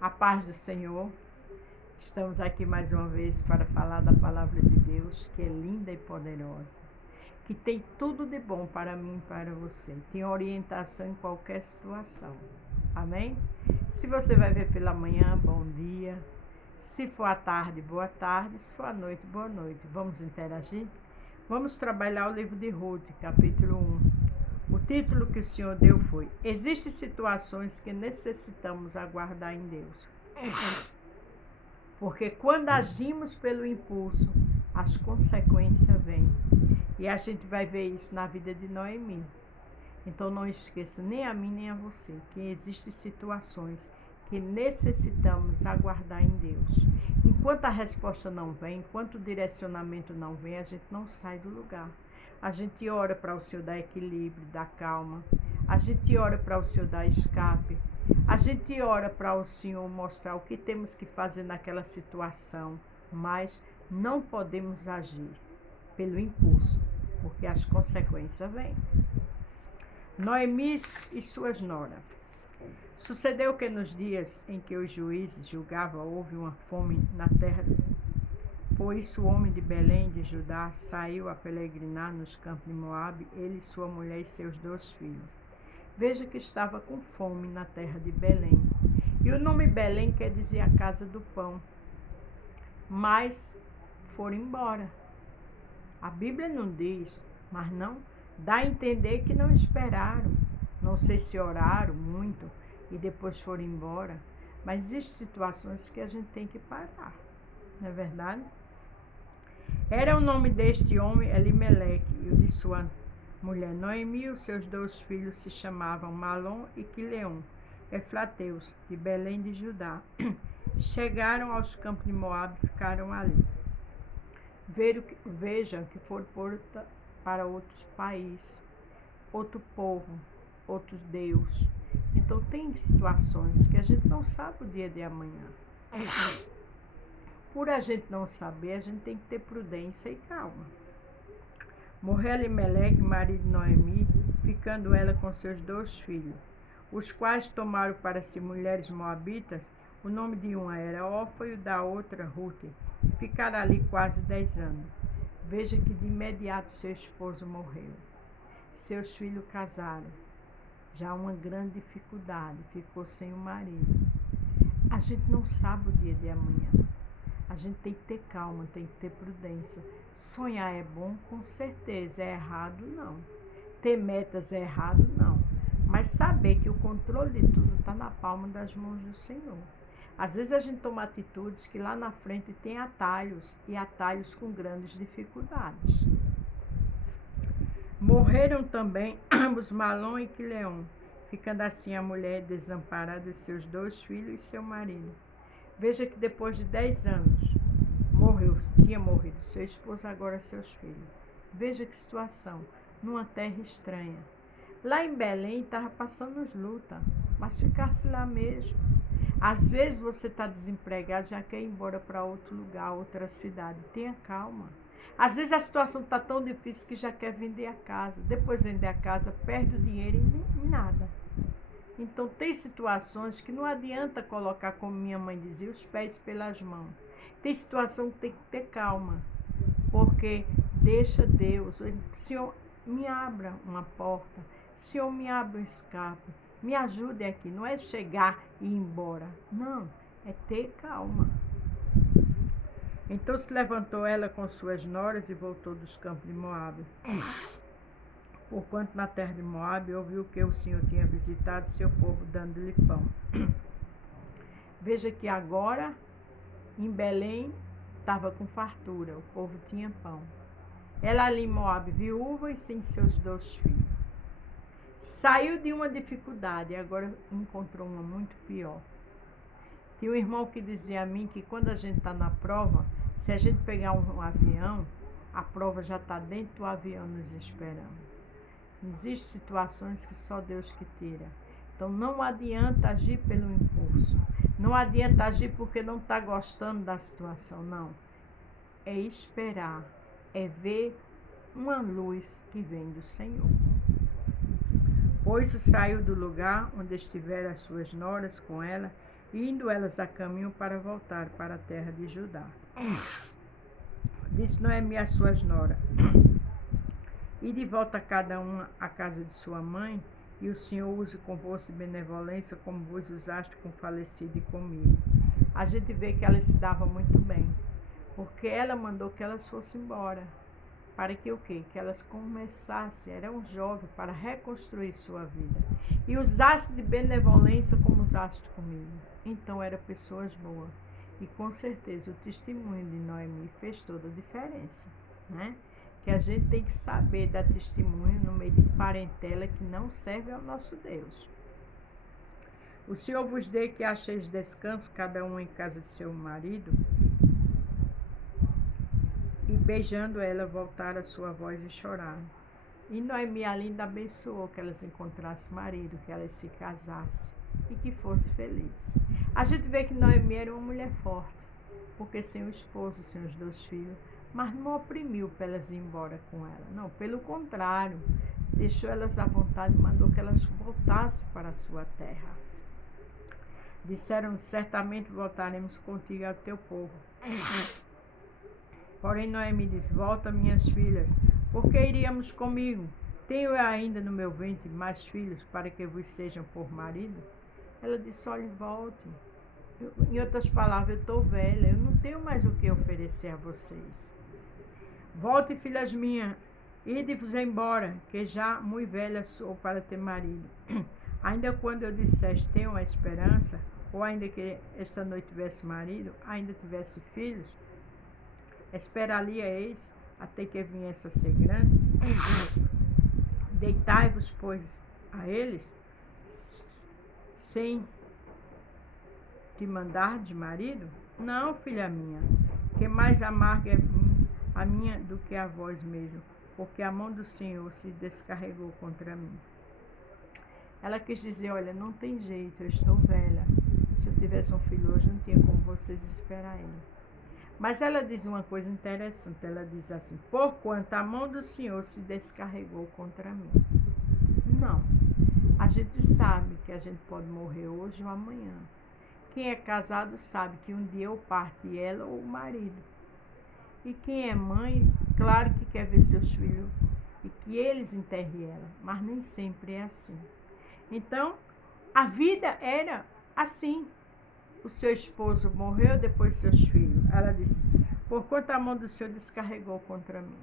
A paz do Senhor. Estamos aqui mais uma vez para falar da palavra de Deus, que é linda e poderosa, que tem tudo de bom para mim e para você. Tem orientação em qualquer situação. Amém? Se você vai ver pela manhã, bom dia. Se for à tarde, boa tarde. Se for à noite, boa noite. Vamos interagir? Vamos trabalhar o livro de Ruth, capítulo 1. O título que o Senhor deu foi: Existem situações que necessitamos aguardar em Deus. Porque quando agimos pelo impulso, as consequências vêm. E a gente vai ver isso na vida de Noemi. Então não esqueça, nem a mim nem a você, que existem situações que necessitamos aguardar em Deus. Enquanto a resposta não vem, enquanto o direcionamento não vem, a gente não sai do lugar. A gente ora para o Senhor dar equilíbrio, dar calma. A gente ora para o Senhor dar escape. A gente ora para o Senhor mostrar o que temos que fazer naquela situação, mas não podemos agir pelo impulso, porque as consequências vêm. Noemi e suas noras. Sucedeu que nos dias em que os juízes julgavam, houve uma fome na terra. Por isso o homem de Belém de Judá saiu a peregrinar nos campos de Moabe, ele, sua mulher e seus 2 filhos. Veja que estava com fome na terra de Belém. E o nome Belém quer dizer a casa do pão. Mas foram embora. A Bíblia não diz, mas não dá a entender que não esperaram. Não sei se oraram muito e depois foram embora. Mas existem situações que a gente tem que parar. Não é verdade? Era o nome deste homem Elimeleque e o de sua mulher Noemi e os seus 2 filhos se chamavam Malom e Quileon, efrateus, de Belém de Judá. Chegaram aos campos de Moabe e ficaram ali. Vejam que foram para outros países, outro povo, outros deus. Então tem situações que a gente não sabe o dia de amanhã. Por a gente não saber, a gente tem que ter prudência e calma. Morreu Elimeleque, marido de Noemi, ficando ela com seus 2 filhos, os quais tomaram para si mulheres moabitas. O nome de uma era Orfa e o da outra Ruth. Ficaram ali quase 10 anos. Veja que de imediato seu esposo morreu. Seus filhos casaram. Já uma grande dificuldade, ficou sem o marido. A gente não sabe o dia de amanhã. A gente tem que ter calma, tem que ter prudência. Sonhar é bom, com certeza. É errado, não. Ter metas é errado, não. Mas saber que o controle de tudo está na palma das mãos do Senhor. Às vezes a gente toma atitudes que lá na frente tem atalhos, e atalhos com grandes dificuldades. Morreram também ambos Malom e Quileon, ficando assim a mulher desamparada de seus 2 filhos e seu marido. Veja que depois de 10 anos, tinha morrido seu esposo, agora seus filhos. Veja que situação, numa terra estranha. Lá em Belém estava passando as lutas, mas ficasse lá mesmo. Às vezes você está desempregado, já quer ir embora para outro lugar, outra cidade. Tenha calma. Às vezes a situação está tão difícil que já quer vender a casa. Depois vender a casa, perde o dinheiro e nada. Então tem situações que não adianta colocar, como minha mãe dizia, os pés pelas mãos. Tem situação que tem que ter calma, porque deixa Deus. Senhor, me abra uma porta. Senhor, me abra um escape. Me ajude aqui. Não é chegar e ir embora. Não, é ter calma. Então se levantou ela com suas noras e voltou dos campos de Moabe. Porquanto na terra de Moabe ouviu que o Senhor tinha visitado seu povo, dando-lhe pão. Veja que agora, em Belém, estava com fartura, o povo tinha pão. Ela ali em Moabe, viúva e sem seus 2 filhos. Saiu de uma dificuldade e agora encontrou uma muito pior. Tinha um irmão que dizia a mim que quando a gente está na prova, se a gente pegar um avião, a prova já está dentro do avião nos esperando. Existem situações que só Deus que tira. Então não adianta agir pelo impulso. Não adianta agir porque não está gostando da situação, não. É esperar, é ver uma luz que vem do Senhor. Pois saiu do lugar onde estiveram as suas noras com ela indo elas a caminho para voltar para a terra de Judá. Disse Noemi às suas noras: e de volta cada uma à casa de sua mãe, e o Senhor use convosco de benevolência, como vos usaste com o falecido e comigo. A gente vê que elas se davam muito bem, porque ela mandou que elas fossem embora. Para que o quê? Que elas começassem, eram jovens, para reconstruir sua vida. E usasse de benevolência como usaste comigo. Então eram pessoas boas. E com certeza o testemunho de Noemi fez toda a diferença, né? Que a gente tem que saber dar testemunho no meio de parentela que não serve ao nosso Deus. O Senhor vos dê que acheis descanso, cada um em casa de seu marido. E beijando ela, voltaram a sua voz e choraram. E Noemi ainda abençoou que elas encontrassem marido, que elas se casassem e que fosse feliz. A gente vê que Noemi era uma mulher forte, porque sem o esposo, sem os 2 filhos, mas não oprimiu para elas ir embora com ela. Não, pelo contrário, deixou elas à vontade e mandou que elas voltassem para a sua terra. Disseram: certamente voltaremos contigo ao teu povo. Porém Noemi disse: volta, minhas filhas, porque iríamos comigo? Tenho eu ainda no meu ventre mais filhos para que vos sejam por marido? Ela disse: olhe, volte. Em outras palavras, eu estou velha, eu não tenho mais o que oferecer a vocês. Volte, filhas minhas, ide-vos embora, que já muito velha sou para ter marido. Ainda quando eu disseste, tenho uma esperança, ou ainda que esta noite tivesse marido, ainda tivesse filhos, esperaria eis até que viesse a ser grande. Deitai-vos, pois, a eles, sem te mandar de marido? Não, filha minha, que mais amarga é a minha do que a vós mesmo, porque a mão do Senhor se descarregou contra mim. Ela quis dizer: olha, não tem jeito, eu estou velha. Se eu tivesse um filho hoje, não tinha como vocês esperar ele. Mas ela diz uma coisa interessante, ela diz assim: porquanto a mão do Senhor se descarregou contra mim. Não, a gente sabe que a gente pode morrer hoje ou amanhã. Quem é casado sabe que um dia ou parte ela ou o marido. E quem é mãe, claro que quer ver seus filhos e que eles enterrem ela, mas nem sempre é assim. Então, a vida era assim. O seu esposo morreu, depois seus filhos. Ela disse: porquanto a mão do Senhor descarregou contra mim.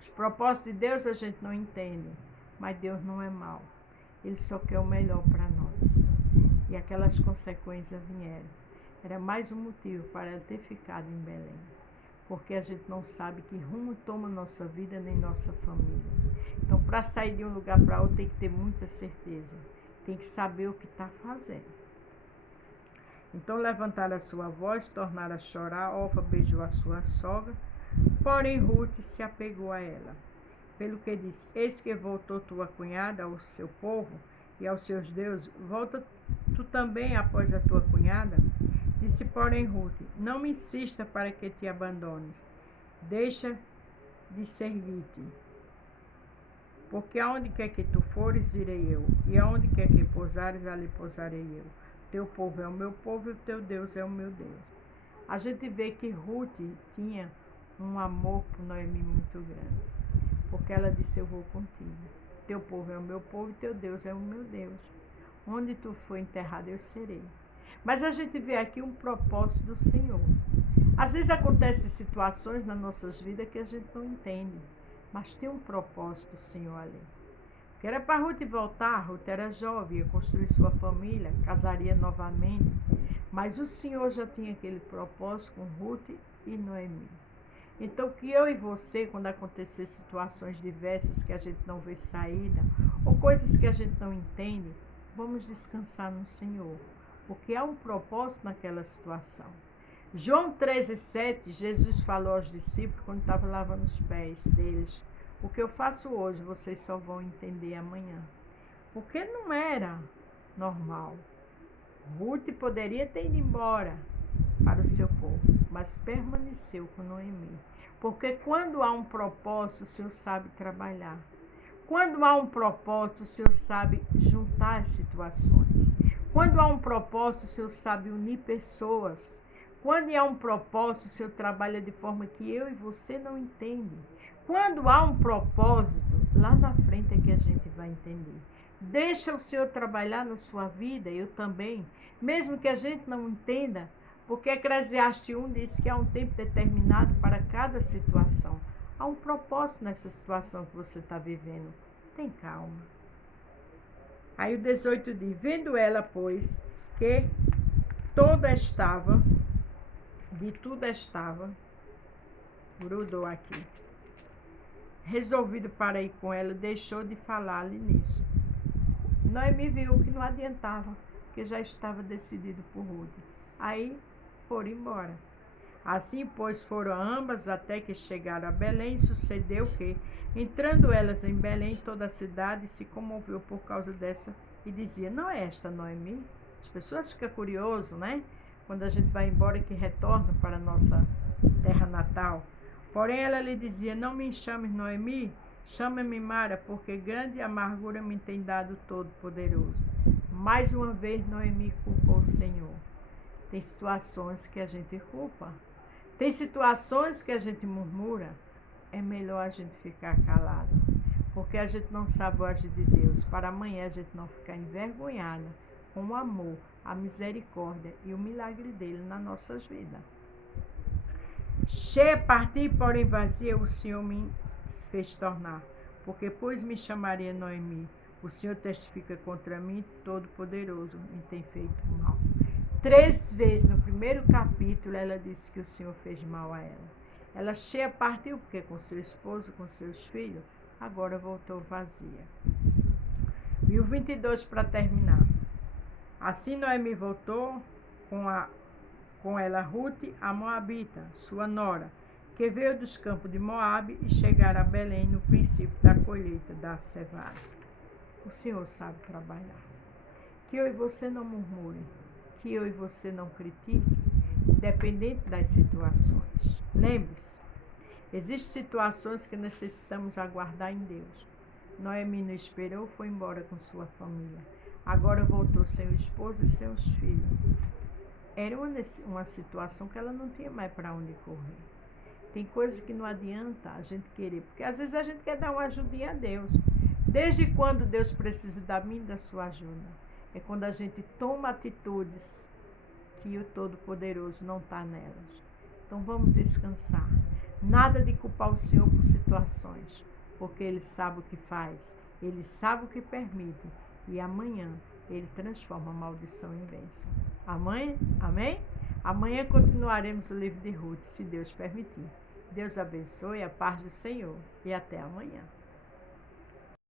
Os propósitos de Deus a gente não entende, mas Deus não é mau. Ele só quer o melhor para nós. E aquelas consequências vieram. Era mais um motivo para ela ter ficado em Belém. Porque a gente não sabe que rumo toma nossa vida nem nossa família. Então, para sair de um lugar para outro, tem que ter muita certeza. Tem que saber o que está fazendo. Então levantaram a sua voz, tornaram a chorar. Orfa beijou a sua sogra, porém Ruth se apegou a ela. Pelo que disse: eis que voltou tua cunhada ao seu povo e aos seus deuses, volta tu também após a tua cunhada? Disse, porém, Ruth: não me insista para que te abandones, deixa de servir-te. Porque aonde quer que tu fores, irei eu, e aonde quer que pousares, ali pousarei eu. Teu povo é o meu povo e o teu Deus é o meu Deus. A gente vê que Ruth tinha um amor por Noemi muito grande, porque ela disse: eu vou contigo. Teu povo é o meu povo e teu Deus é o meu Deus. Onde tu for enterrado, eu serei. Mas a gente vê aqui um propósito do Senhor. Às vezes acontecem situações nas nossas vidas que a gente não entende, mas tem um propósito do Senhor ali. Que era para Ruth voltar. Ruth era jovem, ia construir sua família, casaria novamente, mas o Senhor já tinha aquele propósito com Ruth e Noemi. Então, que eu e você, quando acontecer situações diversas que a gente não vê saída, ou coisas que a gente não entende, vamos descansar no Senhor, porque há um propósito naquela situação. João 13:7, Jesus falou aos discípulos quando estava lavando os pés deles: o que eu faço hoje, vocês só vão entender amanhã. Porque não era normal. Ruth poderia ter ido embora para o seu povo, mas permaneceu com Noemi. Porque quando há um propósito, o Senhor sabe trabalhar. Quando há um propósito, o Senhor sabe juntar as situações. Quando há um propósito, o Senhor sabe unir pessoas. Quando há um propósito, o Senhor trabalha de forma que eu e você não entendem. Quando há um propósito, lá na frente é que a gente vai entender. Deixa o Senhor trabalhar na sua vida, eu também, mesmo que a gente não entenda, porque Eclesiastes 1 diz que há um tempo determinado para cada situação. Há um propósito nessa situação que você está vivendo. Tem calma. Aí o 18 diz, vendo ela, pois, que de tudo estava, grudou aqui, resolvido para ir com ela, deixou de falar-lhe nisso. Noemi viu que não adiantava, que já estava decidido por Ruth. Aí foram embora. Assim, pois, foram ambas até que chegaram a Belém. Sucedeu que, entrando elas em Belém, toda a cidade se comoveu por causa dessa e dizia, não é esta Noemi? As pessoas ficam curiosas, né? Quando a gente vai embora, que retorna para a nossa terra natal. Porém, ela lhe dizia, não me chames Noemi, chama-me Mara, porque grande amargura me tem dado Todo-Poderoso. Mais uma vez, Noemi culpou o Senhor. Tem situações que a gente culpa. Tem situações que a gente murmura. É melhor a gente ficar calado, porque a gente não sabe o agir de Deus. Para amanhã a gente não ficar envergonhada com o amor, a misericórdia e o milagre dele nas nossas vidas. Cheia, parti, porém vazia, o Senhor me fez tornar, porque pois me chamaria Noemi. O Senhor testifica contra mim, Todo-Poderoso, me tem feito mal. 3 vezes no primeiro capítulo ela disse que o Senhor fez mal a ela. Ela cheia partiu, porque com seu esposo, com seus filhos, agora voltou vazia. E o 22 para terminar. Assim Noemi voltou com ela Ruth, a Moabita, sua nora, que veio dos campos de Moabe e chegaram a Belém no princípio da colheita da cevada. O Senhor sabe trabalhar. Que eu e você não murmurem, que eu e você não critiquem, independente das situações. Lembre-se, existem situações que necessitamos aguardar em Deus. Noemi não esperou, foi embora com sua família. Agora voltou sem o esposo e seus filhos. Era uma situação que ela não tinha mais para onde correr. Tem coisas que não adianta a gente querer, porque às vezes a gente quer dar uma ajudinha a Deus. Desde quando Deus precisa da minha e da sua ajuda? É quando a gente toma atitudes que o Todo-Poderoso não está nelas. Então vamos descansar. Nada de culpar o Senhor por situações, porque Ele sabe o que faz, Ele sabe o que permite, e amanhã Ele transforma a maldição em bênção. Amém? Amém? Amanhã continuaremos o livro de Ruth, se Deus permitir. Deus abençoe, a paz do Senhor, e até amanhã.